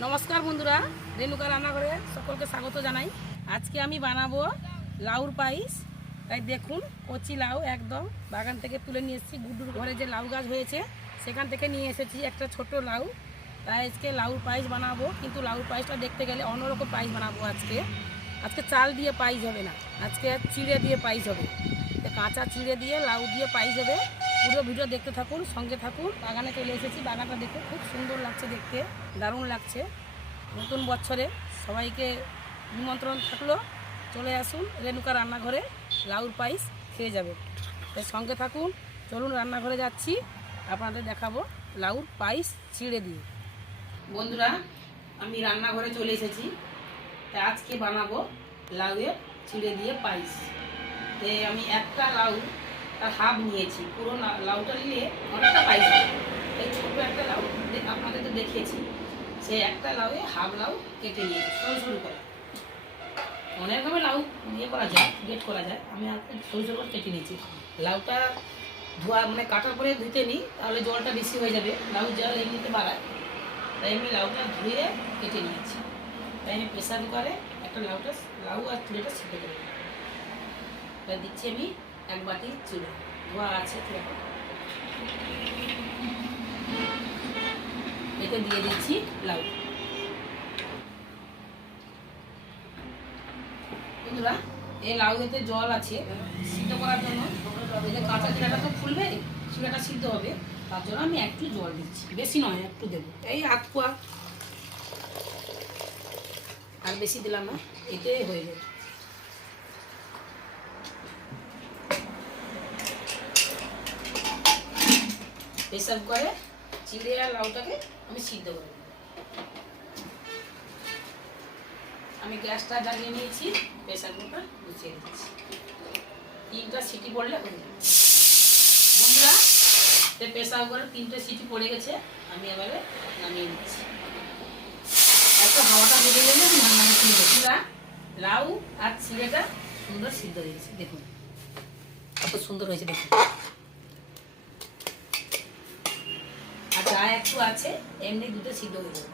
নমস্কার বন্ধুরা, রেণুকা রান্নাঘরে সকলকে স্বাগত জানাই। আজকে আমি বানাবো লাউর পায়েস। তাই দেখুন, কচি লাউ একদম বাগান থেকে তুলে নিয়ে এসেছি। গুড্ডুর ঘরে যে লাউ গাছ হয়েছে সেখান থেকে নিয়ে এসেছি একটা ছোট লাউ। তাই আজকে লাউর পায়েস বানাবো, কিন্তু লাউর পায়েসটা দেখতে গেলে অন্যরকম পায়েস বানাবো। আজকে চাল দিয়ে পায়েস হবে না, আজকে চিড়ে দিয়ে পায়েস হবে। কাঁচা চিড়ে দিয়ে লাউ দিয়ে পায়েস হবে। পুরো ভিডিও দেখতে থাকুন, সঙ্গে থাকুন। বাগানে চলে এসেছি, বাগানটা দেখে খুব সুন্দর লাগছে, দেখতে দারুণ লাগছে। নতুন বছরে সবাইকে নিমন্ত্রণ থাকলো, চলে আসুন রেণুকা রান্নাঘরে, লাউর পায়েস খেয়ে যাবে। তাই সঙ্গে থাকুন, চলুন রান্নাঘরে যাচ্ছি, আপনাদের দেখাবো লাউর পায়েস চিড়ে দিয়ে। বন্ধুরা, আমি রান্নাঘরে চলে এসেছি। তাই আজকে বানাবো লাউয়ের চিড়ে দিয়ে পায়েস। তাই আমি একটা লাউ তার হাফ নিয়েছি। পুরো লাউটা নিলে অনেকটা পায়েস হবে। এই ছোটো একটা লাউ আপনাদের তো দেখিয়েছি, সেই একটা লাউয়ে হাফ লাউ কেটে নিয়েছি সরু সরু করে। অনেকভাবে লাউ করা যায়, গেট করা যায়। আমি আর সরু সরু করে কেটে নিয়েছি। লাউটা ধোয়া কাটার পরে ধুতে নিই, তাহলে জলটা বেশি হয়ে যাবে। লাউ জল এমনিতে বাড়ায়, তাই আমি লাউটা ধুয়ে কেটে নিয়েছি। তাই আমি প্রেসার কুকারে একটা লাউ আর চিড়েটা সিদ্ধ করে দিই। তাই দিচ্ছি আমি এক বাটি চিড়ে, ধোয়া আছে চিড়েটা। এতে দিয়ে দিচ্ছি লাউ। বন্ধুরা, এই লাউ এতে জল আছে সিদ্ধ করার জন্য। এতে কাঁচা চিড়াটা তো ফুলবে, চিড়াটা সিদ্ধ হবে, তার জন্য আমি একটু জল দিচ্ছি, বেশি নয়, একটু দেবো, এই আধ পোয়া, আর বেশি দিলাম না, এতে হয়ে যাবে। প্রেসার কুকারে চিড়ে আর লাউটাকে আমি সিদ্ধ করে দেবো। আমি গ্যাসটা জ্বালিয়ে নিয়েছি, প্রেসার কুকার বসিয়ে দিচ্ছি। 3টা সিটি পড়লে হয়ে যাবে। বন্ধুরা, প্রেসার কুকারে 3টে সিটি পড়ে গেছে, আমি এবারে নামিয়ে নিচ্ছি। এত হাওয়াটা বেরিয়ে গেলে আমি নামিয়ে নিচ্ছি। বন্ধুরা, লাউ আর চিড়েটা সুন্দর সিদ্ধ হয়ে গেছে, দেখুন কত সুন্দর হয়েছে দেখুন। আর যা একটু আছে এমনি দুটো সিদ্ধ হয়ে যাবে।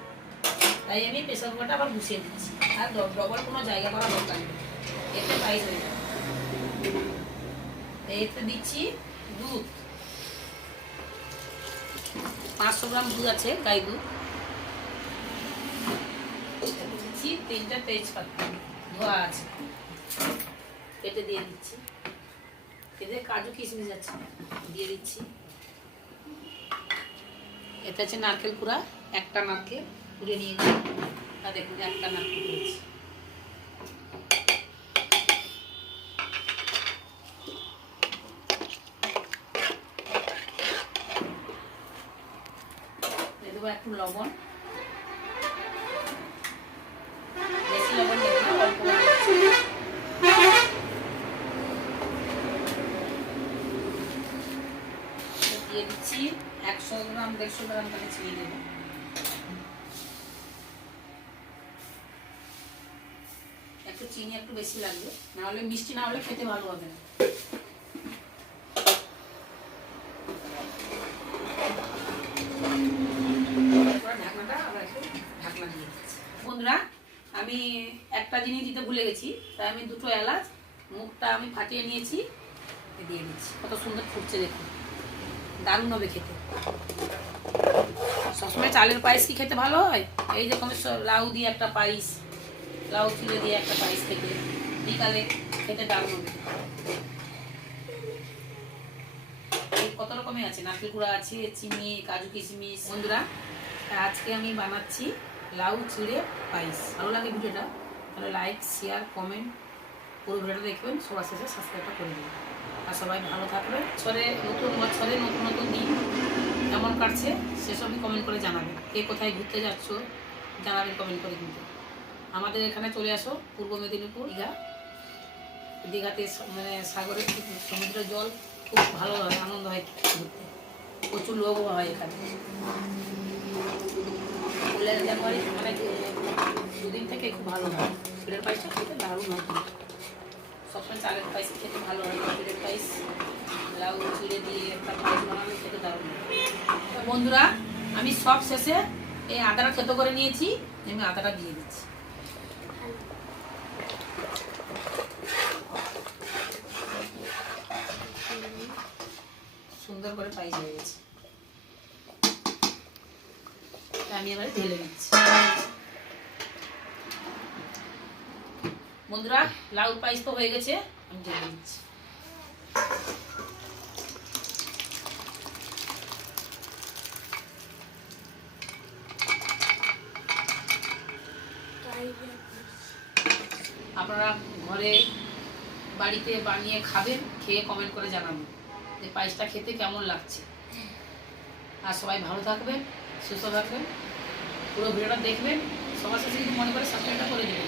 তাই আমি প্রেসার কুকারটা আবার বসিয়ে দিচ্ছি। আর ডবল কোনো জায়গা করা দরকার নেই, এতে পায়েস হয়ে যাবে। এতে দিচ্ছি দুধ, 500 গ্রাম দুধ আছে, গাই দুধ। দিচ্ছি 3টা তেজপাতা, ধোয়া আছে, কেটে দিয়ে দিচ্ছি। এতে কাজু কিশমিশ আছে, দিয়ে দিচ্ছি। এটা হচ্ছে নারকেল কুড়া, একটা নারকেল কুড়ে নিয়ে নিই। তা দেখুন, একটা নারকেল কুড়েছি। দেবো একটু লবণ, বেশি লবণ দেবো না, অল্প দিয়ে দিচ্ছি। 100 গ্রাম 150 গ্রাম তাকে ছিঁড়ে দেবো। একটু চিনি একটু বেশি লাগবে, নাহলে মিষ্টি না হলে খেতে ভালো হবে না। ঢাকনাটা আবার একটু ঢাকনা দিয়ে দিচ্ছি। বন্ধুরা, আমি একটা জিনিস দিতে ভুলে গেছি, তাই আমি 2টো এলাচ মুখটা আমি ফাটিয়ে নিয়েছি, দিয়ে দিচ্ছি। কত সুন্দর ফুটছে দেখুন, দারুণ হবে খেতে। সবসময় চালের পায়েস কি খেতে ভালো হয়? এই রকম লাউ দিয়ে একটা পায়েস, লাউ চিড়ে দিয়ে একটা পায়েস খেতে বিকালে খেতে দারুণ হবে। কত রকমের আছে, নারকেল কুড়া আছে, চিনি, কাজু কিশমিশ। বন্ধুরা, আজকে আমি বানাচ্ছি লাউ চিড়ে পায়েস। ভালো লাগে ভিডিওটা, তাহলে লাইক, শেয়ার, কমেন্ট পুরো ভিডিওটা দেখবেন, সবার শেষে সাবস্ক্রাইবটা করে দেবেন। আর সবাই ভালো থাকবেন। নতুন বছরে নতুন নতুন দিন কেমন কাটছে সেসবই কমেন্ট করে জানাবেন। কে কোথায় ঘুরতে যাচ্ছ জানাবেন কমেন্ট করে। কিন্তু আমাদের এখানে চলে আসো, পূর্ব মেদিনীপুর দীঘাতে, সাগরের সমুদ্রের জল খুব ভালো হয়, আনন্দ হয় ঘুরতে, প্রচুর লোকও হয় এখানে। জানুয়ারি 2 দিন থেকে খুব ভালো হয়। চিড়ের পায়েসটা খেতে দারুণ হয়, সবসময় চালের পায়েস খেতে ভালো হয়। চিড়ের পায়েস লাউ চিড়ে দিয়ে একটা পায়েস বানালে খেতে দারুণ হয়। বন্ধুরা, আমি সব শেষে এই আদাটা থেতো করে নিয়েছি, আমি আদাটা দিয়ে দিচ্ছি। সুন্দর করে পাইস হয়ে গেছে, আমি এবারে ঢেলে দিচ্ছি। বন্ধুরা, লাউ পায়েস তো হয়ে গেছে, আমি ঢেলে দিচ্ছি। আপনারা ঘরে বাড়িতে বানিয়ে খাবেন, খেয়ে কমেন্ট করে জানাবেন যে পায়েসটা খেতে কেমন লাগছে। আর সবাই ভালো থাকবেন, সুস্থ থাকবেন, পুরো ভিডিওটা দেখবেন, সবার সাথে কিন্তু মনে করে সাবস্ক্রাইবটা করে দেবেন।